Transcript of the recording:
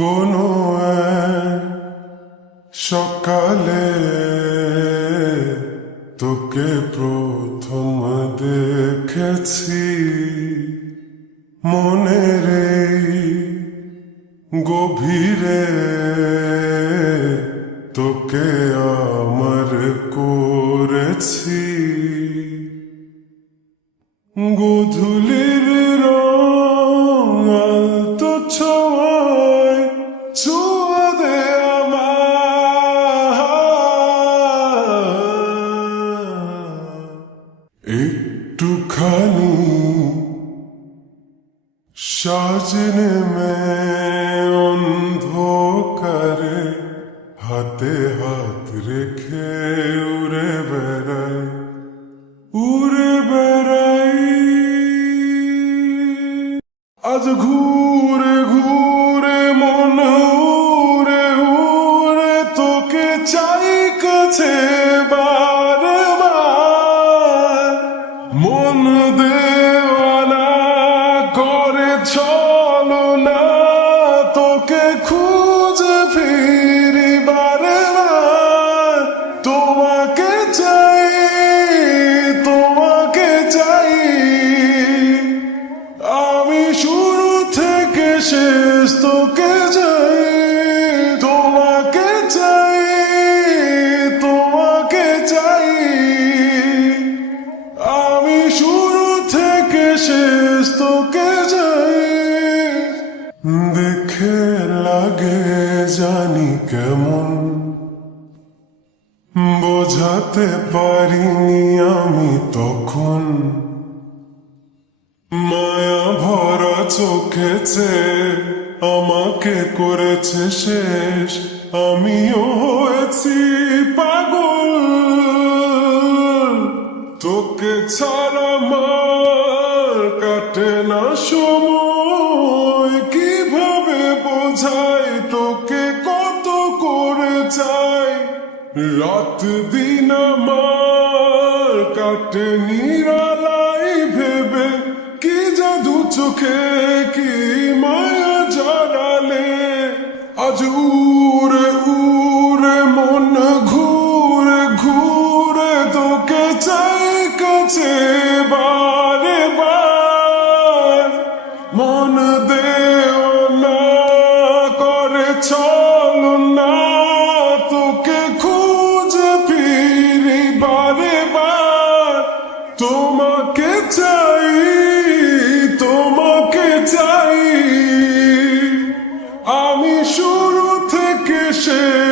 কোনো এক সকালে তোকে প্রথম দেখেছি, মনের এই গভীরে তোকে আমার করেছি। গোধূলির রং আলতো ছোঁয়ায় ছোঁয়া দে একটুখানি সাজনে মে অন্ধকারে হাতে হাত রেখে উড়ে বেড়াই উড়ে বেড়াই। আজ ঘুরে ঘুরে মন উড়ে উড়ে তোকে চাই কাছে বারে বার। মন দেওয়ানা করে চলো না তোকে খুঁজে ফিরি বারে বার। তোমাকে চাই তোমাকে চাই, আমি শুরু থেকে শেষ তোকে চাই। তোমাকে চাই তোমাকে চাই, আমি শুরু থেকে শেষ তোকে চাই। দেখে লাগে জানি কেমন, বোঝাতে পারিনি আমি তখন। মায়া ভরা চোখে চেয়ে আমাকে করেছে শেষ, আমিও হয়েছি পাগল। তোকে ছাড়া আমার কাটে না সময়, কিভাবে বোঝাই তোকে কত করে চাই। রাত দিন আমার কাটে নিরালাই ভেবে, কি জাদু চোখে কি মায়া জড়ালে। আজ উড়ে উড়ে মন ঘুরে ঘুরে তোকে চাই কাছে বারে বার। মন দেওয়ানা করে চলো না তোকে খুঁজে ফিরি বারে বার। তোমাকে চাই তোমাকে চাই, আমি শুরু থেকে শেষ